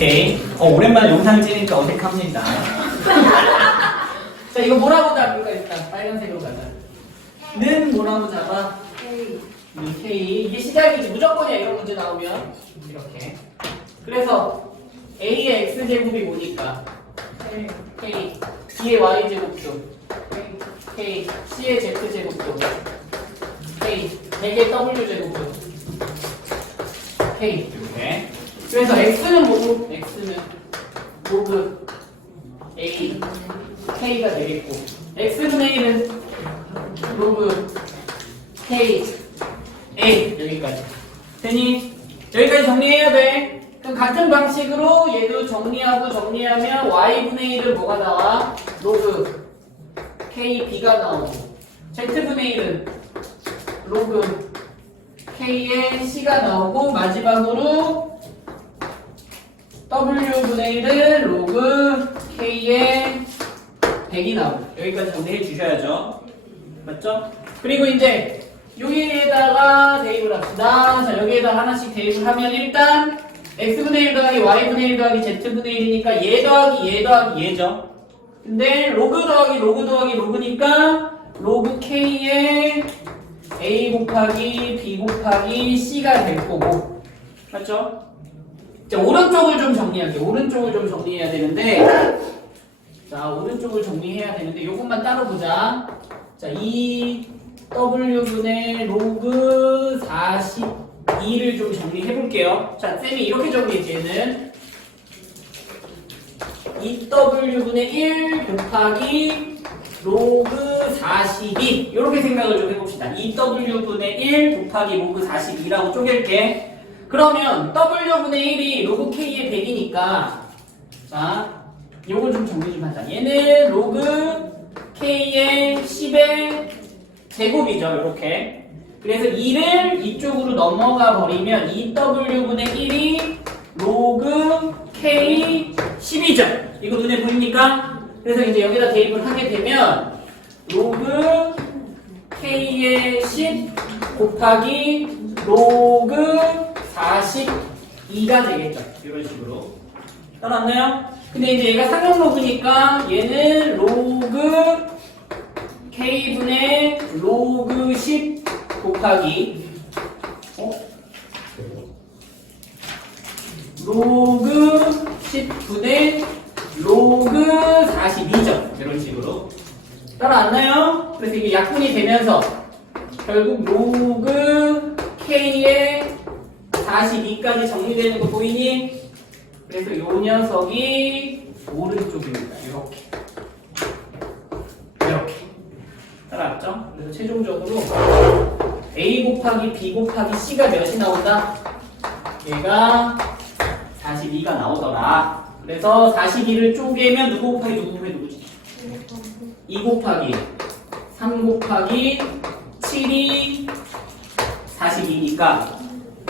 오케이. 오랜만에 영상 찍으니까 어색합니다. 자, 이거 뭐라고 잡을까, 일단? 빨간색으로 가자. 는 뭐라고 잡아? K. 이게 시작이지. 무조건이야, 이런 문제 나오면. 이렇게. 그래서 A의 X제곱이 뭐니까? K. B의 Y제곱도. K. C의 Z제곱도. K. 100의 W제곱도. K. 이렇게. 그래서 X는 뭐고? X는 로그 A. K가 되겠고. X분의 1은 로그 K. A. 여기까지. 되니? 여기까지 정리해야 돼. 그럼 같은 방식으로 얘도 정리하면 Y분의 1은 뭐가 나와? 로그 K, B가 나오고 Z분의 1은 로그 K의 C가 나오고 마지막으로 W분의 1은 로그 K의 100이 나오고 여기까지 정리해 주셔야죠. 맞죠? 그리고 이제 여기에다가 대입을 합시다. 자, 여기에다 하나씩 대입을 하면 일단 X분의 1 더하기 Y분의 1 더하기 Z분의 1이니까 얘 더하기 얘 더하기 얘죠. 근데 로그 더하기 로그 더하기 로그니까 로그 K의 A 곱하기 B 곱하기 C가 될 거고. 맞죠? 자, 오른쪽을 좀 정리할게요. 오른쪽을 좀 정리해야 되는데 자, 오른쪽을 정리해야 되는데 요것만 따로 보자. 자, 이 W분의 로그 42를 좀 정리해 볼게요. 자, 쌤이 이렇게 정리했지, 얘는 2W분의 1 곱하기 로그 42 이렇게 생각을 좀 해봅시다. 2W분의 1 곱하기 로그 42라고 쪼갤게. 그러면 W분의 1이 로그 K의 100이니까 자, 요걸 좀 정리 좀 하자. 얘는 로그 K의 10의 제곱이죠, 이렇게. 그래서 2를 이쪽으로 넘어가 버리면 2W분의 1이 로그 K 10이죠. 이거 눈에 보입니까? 그래서 이제 여기다 대입을 하게 되면 로그 K의 10 곱하기 로그 42가 되겠죠. 이런 식으로. 따라왔나요? 근데 이제 얘가 상용 로그니까 얘는 로그 K분의 로그 10 곱하기 로그 10분의 로그 42죠. 이런 식으로. 따라왔나요? 그래서 이게 약분이 되면서 결국 로그 K의 42까지 정리되는 거 보이니? 그래서 요 녀석이 오른쪽입니다. 이렇게. 이렇게. 따라왔죠? 그래서 최종적으로 A 곱하기 B 곱하기 C가 몇이 나온다? 얘가 42가 나오더라. 그래서 42를 쪼개면 누구 곱하기 누구 곱하기 누구지? 2 곱하기 3 곱하기 7이 42니까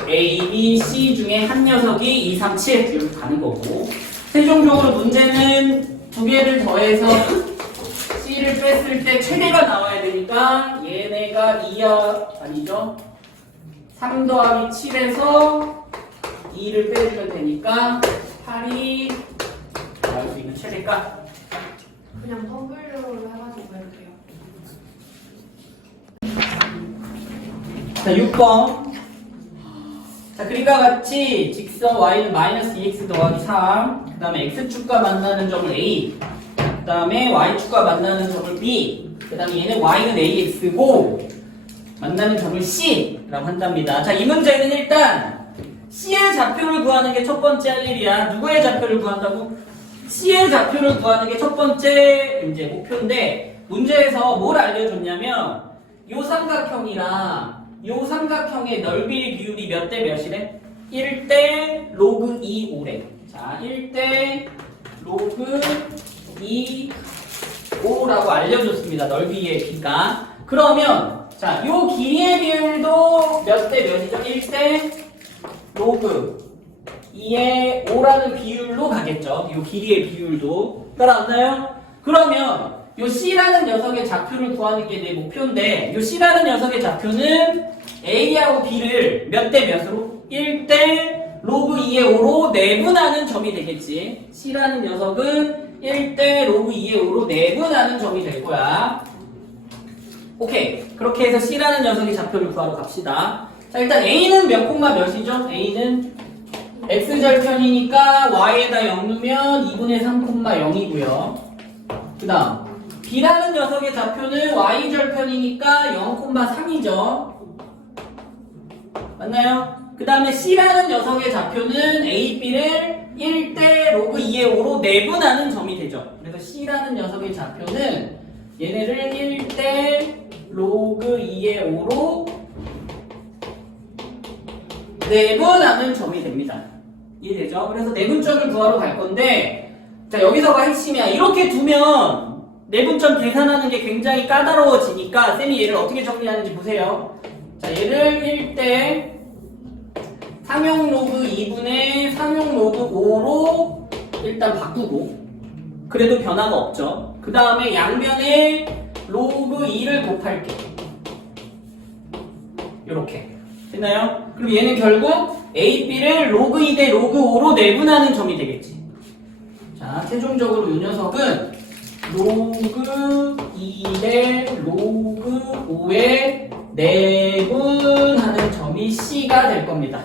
A, B, C 중에 한 녀석이 2, 3, 7 이렇게 가는 거고 최종적으로 문제는 두 개를 더해서 C를 뺐을 때 최대가 나와야 되니까 얘네가 2야 아니죠? 3 더하기 7에서 2를 빼주면 되니까 8이 나올 수 있는 최대가 그냥 W로 해가지고 할게요. 자 6번 자 그림과 같이 직선 y는 마이너스 2x 더하기 3 그 다음에 x축과 만나는 점을 a 그 다음에 y축과 만나는 점을 b 그 다음에 얘는 y는 ax고 만나는 점을 c 라고 한답니다. 자 이 문제는 일단 c의 좌표를 구하는 게 첫 번째 할 일이야. 누구의 좌표를 구한다고? c의 좌표를 구하는 게 첫 번째 이제 목표인데 문제에서 뭘 알려줬냐면 요 삼각형이랑 요 삼각형의 넓이의 비율이 몇 대 몇이래? 1대 로그 2, 5래. 자, 1대 로그 2, 5라고 알려줬습니다. 넓이의 비가. 그러면 자, 요 길이의 비율도 몇 대 몇이죠? 1대 로그 2의 5라는 비율로 가겠죠. 요 길이의 비율도. 따라왔나요? 그러면 요 C라는 녀석의 좌표를 구하는 게 내 목표인데 요 C라는 녀석의 좌표는 A하고 B를 몇 대 몇으로? 1대 로그 2의 5로 내분하는 점이 되겠지. C라는 녀석은 1대 로그 2의 5로 내분하는 점이 될 거야. 오케이. 그렇게 해서 C라는 녀석의 좌표를 구하러 갑시다. 자, 일단 A는 몇 콤마 몇이죠? A는 X절편이니까 Y에다 0 넣으면 2분의 3 콤마 0이고요. 그 다음 B라는 녀석의 좌표는 Y절편이니까 0 콤마 3이죠. 맞나요? 그 다음에 C라는 녀석의 좌표는 A, B를 1대 로그 2의 5로 내분하는 점이 되죠. 그래서 C라는 녀석의 좌표는 얘네를 1대 로그 2의 5로 내분하는 점이 됩니다. 이해되죠? 그래서 내분점을 구하러 갈 건데, 자, 여기서가 핵심이야. 이렇게 두면 내분점 계산하는 게 굉장히 까다로워지니까 쌤이 얘를 어떻게 정리하는지 보세요. 자, 얘를 1대 상용 로그 2분의 상용 로그 5로 일단 바꾸고, 그래도 변화가 없죠. 그 다음에 양변에 로그 2를 곱할게. 요렇게. 됐나요? 그럼 얘는 결국 A, B를 로그 2대 로그 5로 내분하는 점이 되겠지. 자, 최종적으로 이 녀석은 로그 2대 로그 5에 내분하는 점이 C가 될 겁니다.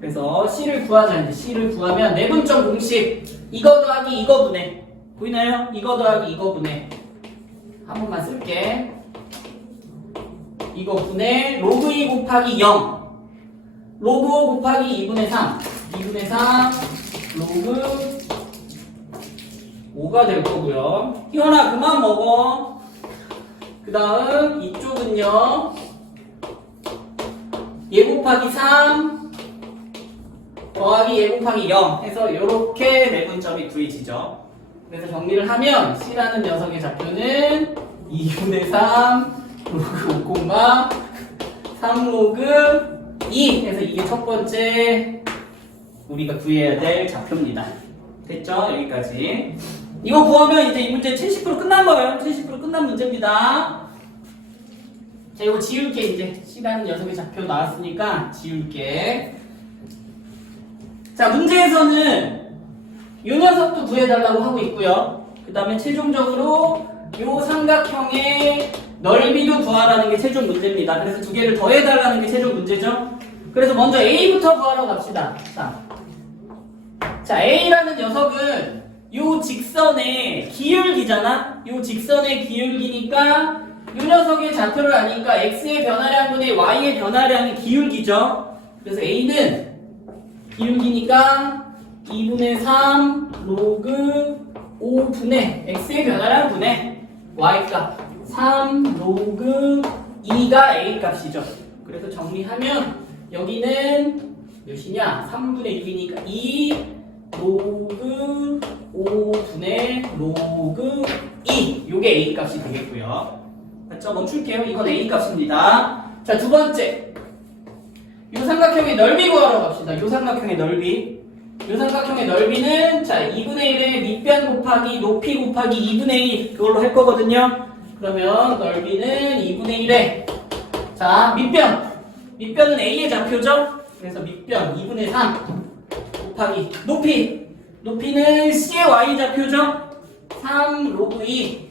그래서 C를 구하자. 이제 C를 구하면 내분점 공식 이거 더하기 이거 분해. 보이나요? 이거 더하기 이거 분해. 한 번만 쓸게. 이거 분해 로그 2 곱하기 0 로그 5 곱하기 2분의 3 2분의 3 로그 5가 될 거고요. 희원아 그만 먹어. 그 다음 이쪽은요 얘 곱하기 3 더하기 얘 곱하기 0 해서 이렇게 내분점이 구해지죠. 그래서 정리를 하면 C라는 녀석의 좌표는 2분의 3 로그 5, 3 로그 2 해서 이게 첫 번째 우리가 구해야 될 좌표입니다. 됐죠? 여기까지. 이거 구하면 이제 이 문제 70% 끝난 거예요. 70% 끝난 문제입니다. 자, 이거 지울게. 이제 C라는 녀석의 좌표 나왔으니까 지울게. 자, 문제에서는 이 녀석도 구해달라고 하고 있고요. 그 다음에 최종적으로 이 삼각형의 넓이도 구하라는 게 최종 문제입니다. 그래서 두 개를 더해달라는 게 최종 문제죠. 그래서 먼저 A부터 구하러 갑시다. 자, A라는 녀석은 이 직선의 기울기잖아. 이 직선의 기울기니까 이 녀석의 좌표를 아니까 X의 변화량분의 Y의 분의 기울기죠. 그래서 A는 기울기니까 2분의 3 로그 5분의 X의 변화량 분의 Y값 3 로그 2가 A 값이죠. 그래서 정리하면 여기는 몇이냐? 3분의 6이니까 2 로그 5분의 로그 2 요게 A 값이 되겠고요. 맞죠? 멈출게요. 이건 A 값입니다. 자, 두 번째 이 삼각형의 넓이 구하러 갑시다. 이 삼각형의 넓이. 이 삼각형의 넓이는 자 2분의 1에 밑변 곱하기 높이 곱하기 2분의 1 그걸로 할 거거든요. 그러면 넓이는 2분의 1에 자 밑변은 A의 좌표죠. 그래서 밑변 2분의 3 곱하기 높이는 C의 Y 좌표죠. 3 로그 2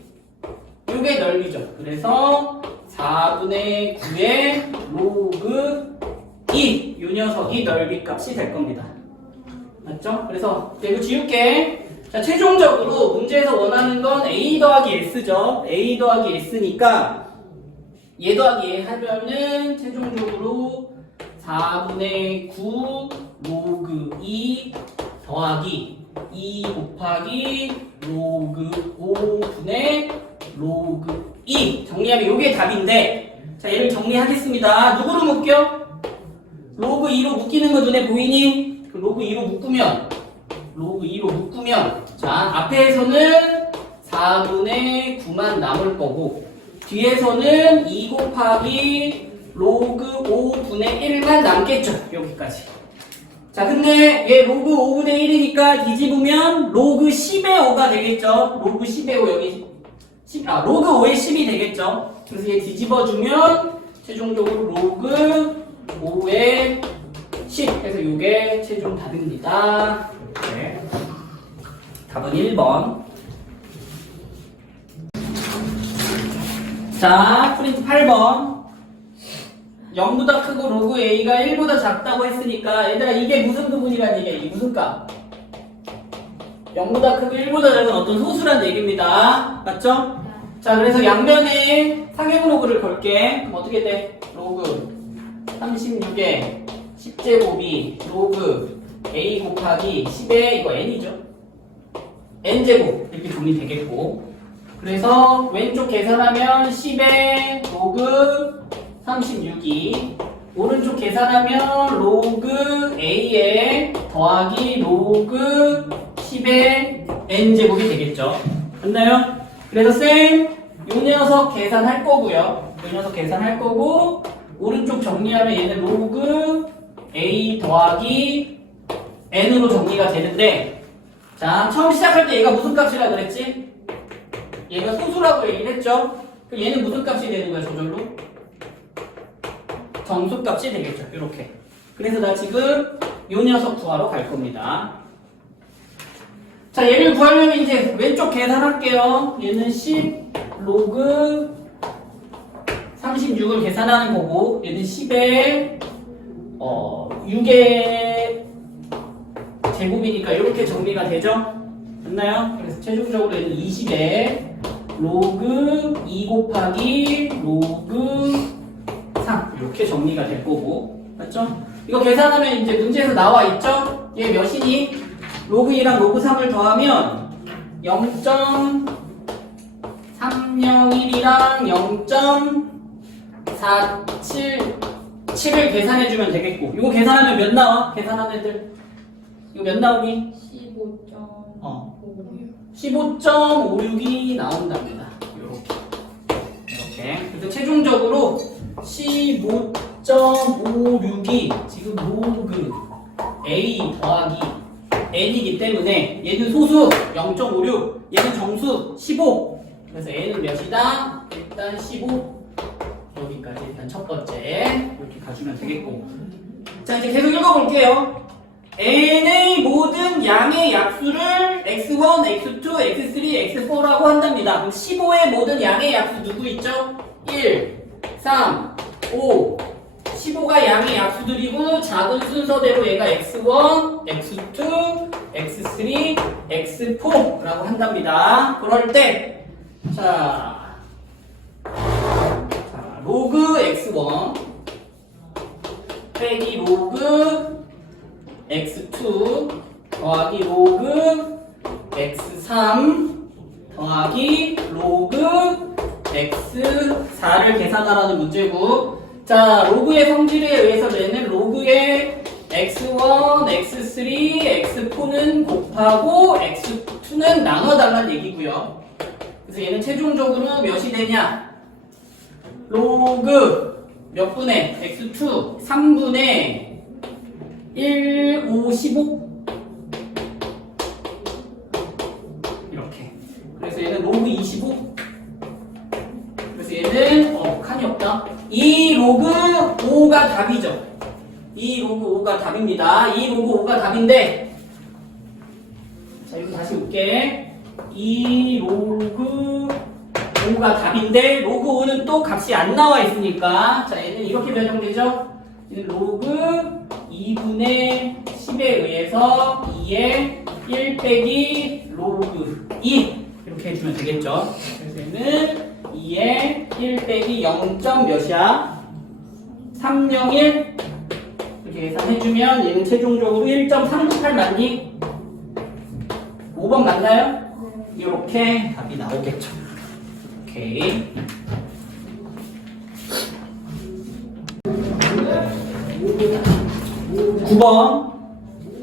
요게 넓이죠. 그래서 4분의 9의 로그 2 요 녀석이 넓이 값이 될 겁니다. 맞죠? 그래서 이거 지울게. 자, 최종적으로 문제에서 원하는 건 A 더하기 S죠. A 더하기 S니까 얘 더하기 얘 하면은 최종적으로 4분의 9 로그 2 더하기 2 곱하기 로그 5분의 로그 2 정리하면 요게 답인데 자 얘를 정리하겠습니다. 누구로 묶여? 로그 2로 묶이는 거 눈에 보이니? 그 로그 2로 묶으면 자 앞에서는 4분의 9만 남을 거고 뒤에서는 2 곱하기 로그 5분의 1만 남겠죠. 여기까지. 자 근데 얘 로그 5분의 1이니까 뒤집으면 로그 10의 5가 되겠죠. 로그 10의 5 여기 로그 5의 10이 되겠죠. 그래서 얘 뒤집어주면 최종적으로 로그 5의 10 해서 이게 최종 답입니다. 네. 답은 1번. 자, 프린트 8번. 0보다 크고 로그 A가 1보다 작다고 했으니까 얘들아 이게 무슨 부분이란 얘기야? 이게 무슨 값? 0보다 크고 1보다 작은 어떤 소수란 얘기입니다. 맞죠? 자, 그래서 양변에 상형 로그를 걸게. 그럼 어떻게 돼? 로그 36에 10제곱이 로그 A 곱하기 10에 이거 n이죠. n제곱 이렇게 정리되겠고, 그래서 왼쪽 계산하면 10에 로그 36이, 오른쪽 계산하면 로그 A에 더하기 로그 10의 n제곱이 되겠죠. 맞나요? 그래서 쌤, 요 녀석 계산할 거고요. 요 녀석 계산할 거고, 오른쪽 정리하면 얘는 로그 A 더하기 n으로 정리가 되는데, 자, 처음 시작할 때 얘가 무슨 값이라 그랬지? 얘가 소수라고 얘기를 했죠? 그럼 얘는 무슨 값이 되는 거야, 저절로? 정수값이 되겠죠, 이렇게. 그래서 나 지금 요 녀석 구하러 갈 겁니다. 자, 얘를 구하려면 이제 왼쪽 계산할게요. 얘는 10 로그 36을 계산하는 거고, 얘는 10에 6의 제곱이니까 이렇게 정리가 되죠? 맞나요? 그래서 최종적으로 얘는 20에 로그 2 곱하기 로그 3 이렇게 정리가 될 거고, 맞죠? 이거 계산하면 이제 문제에서 나와 있죠? 얘 몇이니? 로그 2랑 로그 3을 더하면 0.301이랑 0.477을 계산해주면 되겠고, 이거 계산하면 몇 나와? 계산한 애들 이거 몇 나오니? 15.56이 나온답니다. 이렇게. 그래서 최종적으로 15.56이 지금 로그 A 더하기 n이기 때문에 얘는 소수 0.56, 얘는 정수 15. 그래서 n은 몇이다? 일단 15. 여기까지 일단 첫 번째 이렇게 가주면 되겠고. 자, 이제 계속 읽어볼게요. n의 모든 양의 약수를 x1, x2, x3, x4라고 한답니다. 그럼 15의 모든 양의 약수 누구 있죠? 1, 3, 5. 15가 양의 약수들이고, 작은 순서대로 얘가 x1, x2, x3, x4라고 한답니다. 그럴 때, 자, 로그 x1 빼기 로그 x2 더하기 로그 x3 더하기 로그 x4를 계산하라는 문제고, 자, 로그의 성질에 의해서 얘는 로그의 x1, x3, x4는 곱하고 x2는 나눠달라는 얘기고요. 그래서 얘는 최종적으로 몇이 되냐? 로그 몇 분의 x2 3분의 1, 5, 15 이렇게. 그래서 얘는 로그 25. 그래서 얘는 칸이 없다. 이 로그 5가 답이죠. 이 로그 5가 답입니다. 이 로그 5가 답인데, 자, 이거 다시 볼게. 이 로그 5가 답인데 로그 5는 또 값이 안 나와 있으니까, 자, 얘는 이렇게 변형되죠. 얘는 로그 2분의 10에 의해서 2의 1 빼기 로그 2 이렇게 해주면 되겠죠. 그래서 얘는 2의 1 빼기 0. 몇이야? 301 이렇게 계산해주면 얘는 최종적으로 1.398 맞니? 5번 맞나요? 이렇게 답이 나오겠죠. 오케이. 9번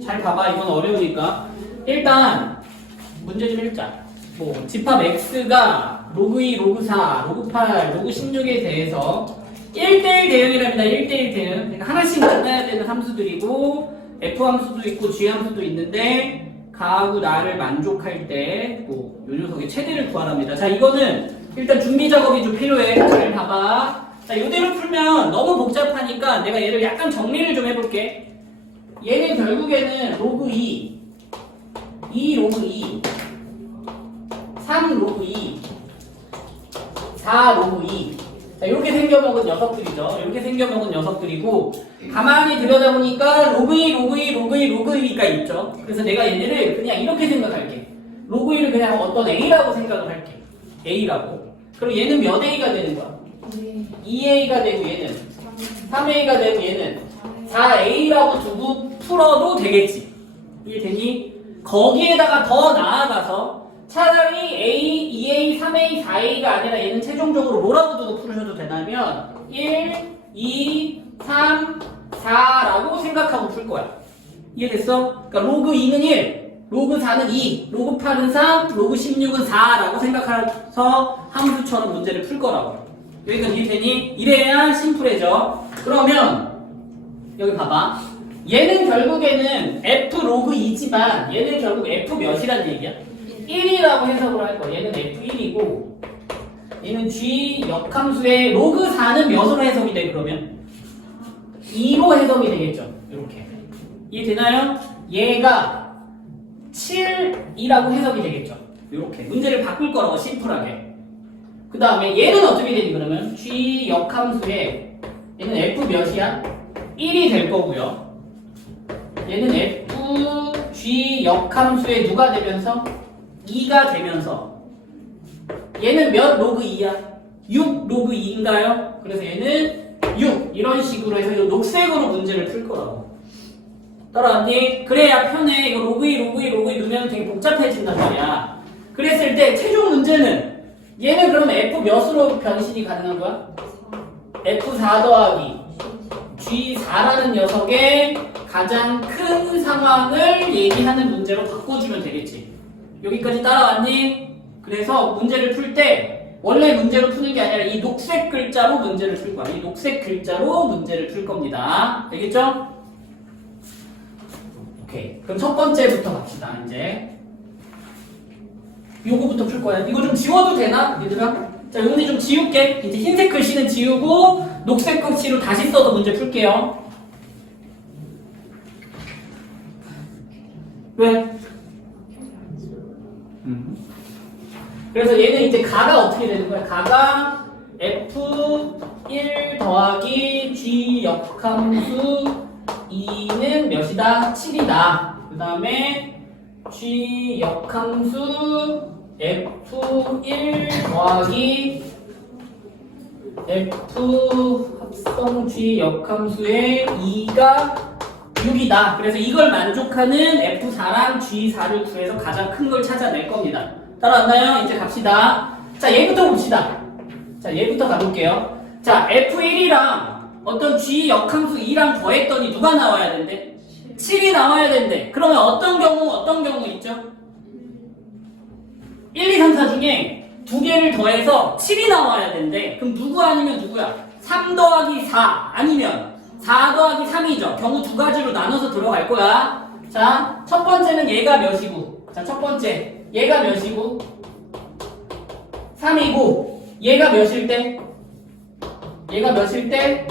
잘 봐봐. 이건 어려우니까 일단 문제 좀 읽자. 뭐 집합 x가 로그 2, 로그 4, 로그 8, 로그 16에 대해서 1대1 대응이랍니다. 1대1 대응. 그러니까 하나씩 만나야 되는 함수들이고, f 함수도 있고 g 함수도 있는데 가하고 나를 만족할 때 뭐 요 녀석의 최대를 구하랍니다. 자, 이거는 일단 준비 작업이 좀 필요해. 잘 봐봐. 자, 이대로 풀면 너무 복잡하니까 내가 얘를 약간 정리를 좀 해볼게. 얘는 결국에는 로그 2, 2 로그 2, 3 로그 2, 4 로그 2. 자, 이렇게 생겨먹은 녀석들이죠. 이렇게 생겨먹은 녀석들이고, 가만히 들여다보니까 로그 2, 로그 2, 로그 2, 로그 2가 있죠. 그래서 내가 얘네를 그냥 이렇게 생각할게. 로그 2를 그냥 어떤 A라고 생각을 할게. A라고. 그럼 얘는 몇 A가 되는 거야? 네. 2A가 되고 얘는 3A가 되고 얘는 4A라고 두고 풀어도 되겠지. 이해되니? 거기에다가 더 나아가서 차라리 A, 2A, 3A, 4A가 아니라 얘는 최종적으로 뭐라고 두고 풀으셔도 되냐면 1, 2, 3, 4라고 생각하고 풀 거야. 이해됐어? 그러니까 로그 2는 1, 로그 4는 2, 로그 8은 3, 로그 16은 4라고 생각해서 함수처럼 문제를 풀 거라고. 여기까지 이해되니? 이래야 심플해져. 그러면 여기 봐봐. 얘는 결국에는 F 로그 2지만 얘는 결국 F 몇이란 얘기야? 1이라고 해석을 할 거야. 얘는 F1이고 얘는 G 역함수의 로그 4는 몇으로 해석이 돼 그러면? 2로 해석이 되겠죠. 이렇게. 이해되나요? 얘가 7이라고 해석이 되겠죠. 이렇게. 문제를 바꿀 거라고 심플하게. 그 다음에 얘는 어떻게 되니 그러면? G 역함수의 얘는 F 몇이야? 1이 될 거고요. 얘는 F G 역함수의 누가 되면서? 2가 되면서 얘는 몇 로그 2야? 6 로그 2인가요? 그래서 얘는 6 이런 식으로 해서 이 녹색으로 문제를 풀 거라고. 따라왔니? 그래야 편해. 이거 로그 2 로그 2 로그 2 넣으면 되게 복잡해진단 말이야. 그랬을 때 최종 문제는 얘는 그럼 F 몇으로 변신이 가능한 거야? F4 더하기 G4라는 녀석의 가장 큰 상황을 얘기하는 문제로 바꿔주면 되겠지. 여기까지 따라왔니? 그래서 문제를 풀 때 원래 문제로 푸는 게 아니라 이 녹색 글자로 문제를 풀 거야. 이 녹색 글자로 문제를 풀 겁니다. 되겠죠? 오케이. 그럼 첫 번째부터 갑시다. 이제 요거부터 풀 거야. 이거 좀 지워도 되나? 얘들아? 자, 여기 좀 지울게. 이제 흰색 글씨는 지우고 녹색 글씨로 다시 써서 문제 풀게요. 왜? 그래서 얘는 이제 가가 어떻게 되는 거야? 가가 F1 더하기 G 역함수 2는 몇이다? 7이다. 그 다음에 G 역함수 F1 더하기 F 합성 G 역함수의 2가 6이다. 그래서 이걸 만족하는 F4랑 G4를 구해서 가장 큰 걸 찾아낼 겁니다. 따라왔나요? 이제 갑시다. 자, 얘부터 봅시다. 자, 얘부터 가볼게요. 자, F1이랑 어떤 G 역함수 2랑 더했더니 누가 나와야 된대? 7이 나와야 된대. 그러면 어떤 경우 있죠? 1, 2, 3, 4 중에 두 개를 더해서 7이 나와야 된대. 그럼 누구 아니면 누구야? 3 더하기 4 아니면 4 더하기 3이죠. 경우 두 가지로 나눠서 들어갈 거야. 자, 첫 번째는 얘가 몇이고, 자, 첫 번째 얘가 몇이고 3이고 얘가 몇일 때? 얘가 몇일 때?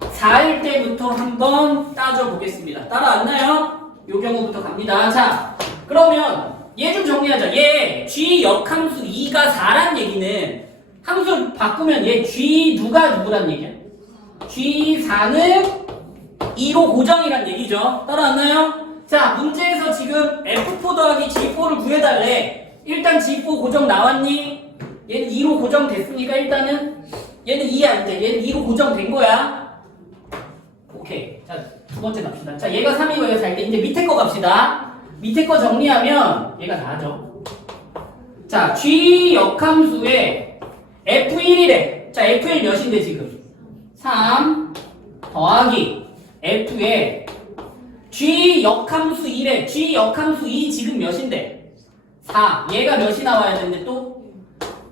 4일 때부터 한번 따져보겠습니다. 따라왔나요? 요 경우부터 갑니다. 자, 그러면 얘 좀 정리하자. 얘 G 역함수 2가 4란 얘기는 함수 바꾸면 얘 G 누구란 얘기야? G4는 2로 고정이란 얘기죠. 따라왔나요? 자, 문제에서 지금 F4 더하기 G4를 구해달래. 일단 G4 고정 나왔니? 얘는 2로 고정됐으니까 일단은 얘는 2야 이제. 얘는 2로 고정된 거야. 오케이. 자, 두 번째 갑시다. 자, 얘가 3이고요. 자, 이제 밑에 거 갑시다. 밑에 거 정리하면 얘가 나죠. 자, G 역함수에 F1이래. 자, F1 몇인데 지금? 3 더하기 F에 G 역함수 2래. G 역함수 2 지금 몇인데? 4. 얘가 몇이 나와야 되는데 또?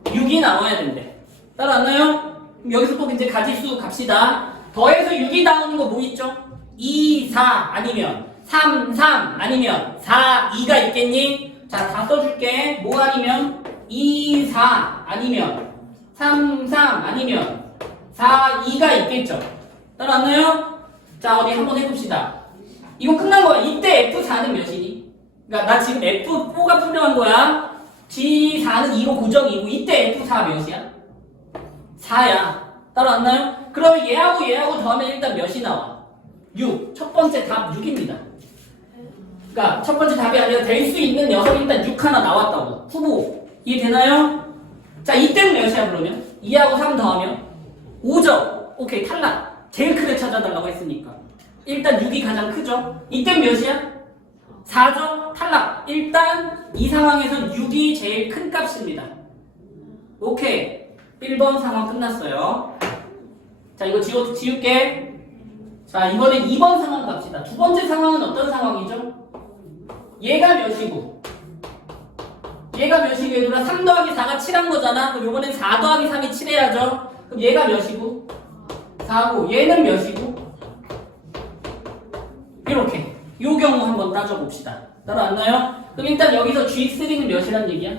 6이 나와야 된대. 따라왔나요? 그럼 여기서 또 이제 가지수 갑시다. 더해서 6이 나오는 거 뭐 있죠? 2, 4 아니면 3, 3 아니면 4, 2가 있겠니? 자, 다 써줄게. 뭐 아니면 2, 4 아니면 3, 3 아니면 4, 2가 있겠죠. 따라왔나요? 자, 어디 한번 해봅시다. 이거 끝난 거야. 이때 F4는 몇이니? 그러니까 나 지금 F4가 필요한 거야. G4는 2로 고정이고 이때 F4 몇이야? 4야. 따라왔나요? 그러면 얘하고 더하면 일단 몇이 나와? 6. 첫 번째 답 6입니다. 그러니까 첫 번째 답이 아니라 될 수 있는 녀석이 일단 6 하나 나왔다고. 후보. 이해되나요? 자, 이때는 몇이야 그러면? 2하고 3 더하면? 5죠? 오케이, 탈락. 제일 크게 찾아달라고 했으니까. 일단 6이 가장 크죠? 이때는 몇이야? 4죠? 탈락. 일단 이 상황에선 6이 제일 큰 값입니다. 오케이. 1번 상황 끝났어요. 자, 이거 지울게. 자, 이번엔 2번 상황 갑시다. 두 번째 상황은 어떤 상황이죠? 얘가 몇이고 얘가 몇이고 얘들아 3 더하기 4가 7한 거잖아. 그럼 이번엔 4 더하기 3이 7해야죠. 그럼 얘가 몇이고 4고 얘는 몇이고 이렇게 요 경우 한번 따져봅시다. 따라왔나요? 그럼 일단 여기서 G3는 몇이란 얘기야?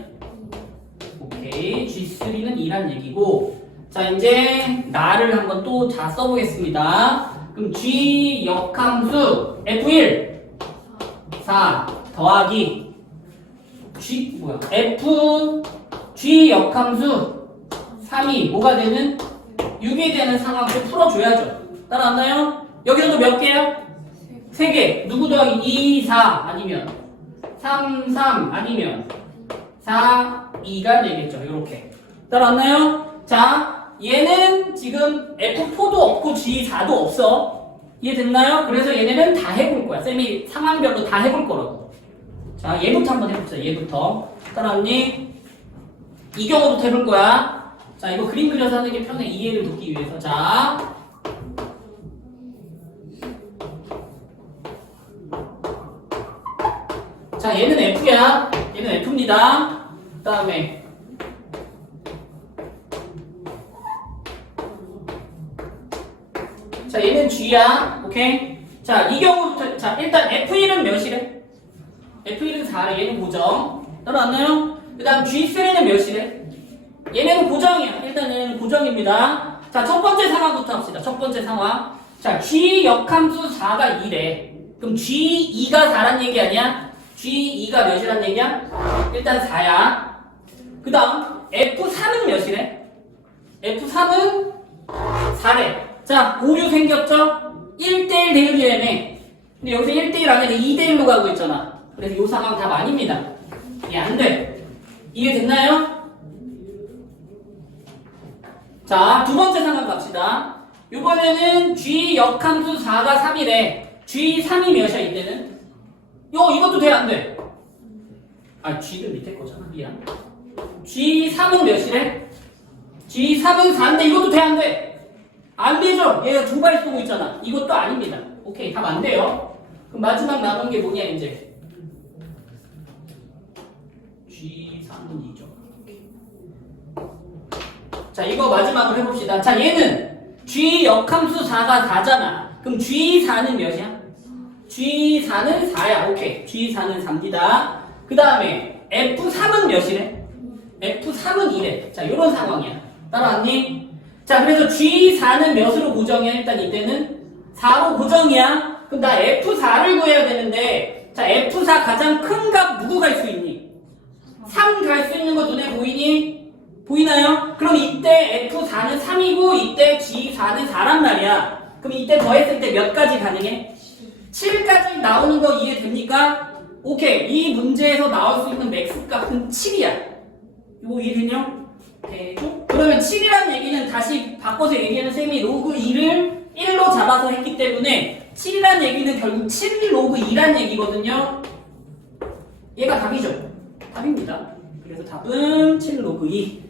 오케이, G3는 2란 얘기고 자, 이제 나를 한번 또 다 써보겠습니다. 그럼 G 역함수 F1 4 더하기 G 역함수 3이 뭐가 되는? 6이 되는 상황을 풀어줘야죠. 따라왔나요? 여기서도 몇 개야? 3개. 누구 더하기 2, 4 아니면 3, 3 아니면 4, 2가 되겠죠. 이렇게. 따라왔나요? 자, 얘는 지금 F4도 없고 G4도 없어. 이해됐나요? 그래서 얘네는 다 해볼 거야. 쌤이 상황별로 다 해볼 거라고. 자, 얘부터 한번 해봅시다. 얘부터. 따라왔니? 이 경우부터 해볼 거야. 자, 이거 그림 그려서 하는 게 편해. 이해를 돕기 위해서. 자. 자, 얘는 F야. 얘는 F입니다. 그 다음에 자, 얘는 G야. 오케이? 자, 이 경우부터 자, 일단 F1은 몇이래? F1은 4래. 얘는 고정. 따라왔나요? 그 다음 G3는 몇이래? 얘네는 고정이야. 일단 얘는 고정입니다. 자, 첫 번째 상황부터 합시다. 첫 번째 상황. 자, G 역함수 4가 2래. 그럼 G2가 4란 얘기 아니야? G2가 몇이란 얘기야? 일단 4야. 그 다음 F3은 몇이래? F3은 4래. 자, 오류 생겼죠? 1대1 대율이라며. 근데 여기서 1대1 아니라 2대1로 가고 있잖아. 그래서 이 상황 답 아닙니다. 이게 안 돼. 이해됐나요? 자, 두 번째 상황 갑시다. 이번에는 G 역함수 4가 3이래. G3이 몇이야, 이때는? 이것도 돼, 안 돼? 아, G는 밑에 거잖아. 미안. G3은 몇이래? G3은 4인데 이것도 돼, 안 돼? 안 되죠? 얘가 두 발 쏘고 있잖아. 이것도 아닙니다. 오케이, 답 안 돼요. 그럼 마지막 남은 게 뭐냐, 이제? G3은 2죠. 자, 이거 마지막으로 해봅시다. 자, 얘는 G 역함수 4가 4잖아. 그럼 G4는 몇이야? G4는 4야. 오케이. G4는 3입니다. 그 다음에 F3은 몇이래? F3은 2래. 자, 요런 상황이야. 따라왔니? 자, 그래서 G4는 몇으로 고정이야? 일단 이때는 4로 고정이야. 그럼 나 F4를 구해야 되는데, 자, F4 가장 큰 값 누구 갈 수 있니? 3 갈 수 있는 거 눈에 보이니? 보이나요? 그럼 이때 F4는 3이고 이때 G4는 4란 말이야. 그럼 이때 더했을 때 몇 가지 가능해? 7까지 나오는 거 이해됩니까? 오케이. 이 문제에서 나올 수 있는 맥스 값은 7이야. 이거 이해되냐? 대죠? 그러면 7이라는 얘기는 다시 바꿔서 얘기하는 쌤이 로그 2를 1로 잡아서 했기 때문에 7이라는 얘기는 결국 7 로그 2란 얘기거든요. 얘가 답이죠. 답입니다. 그래서 답은 7 로그 2.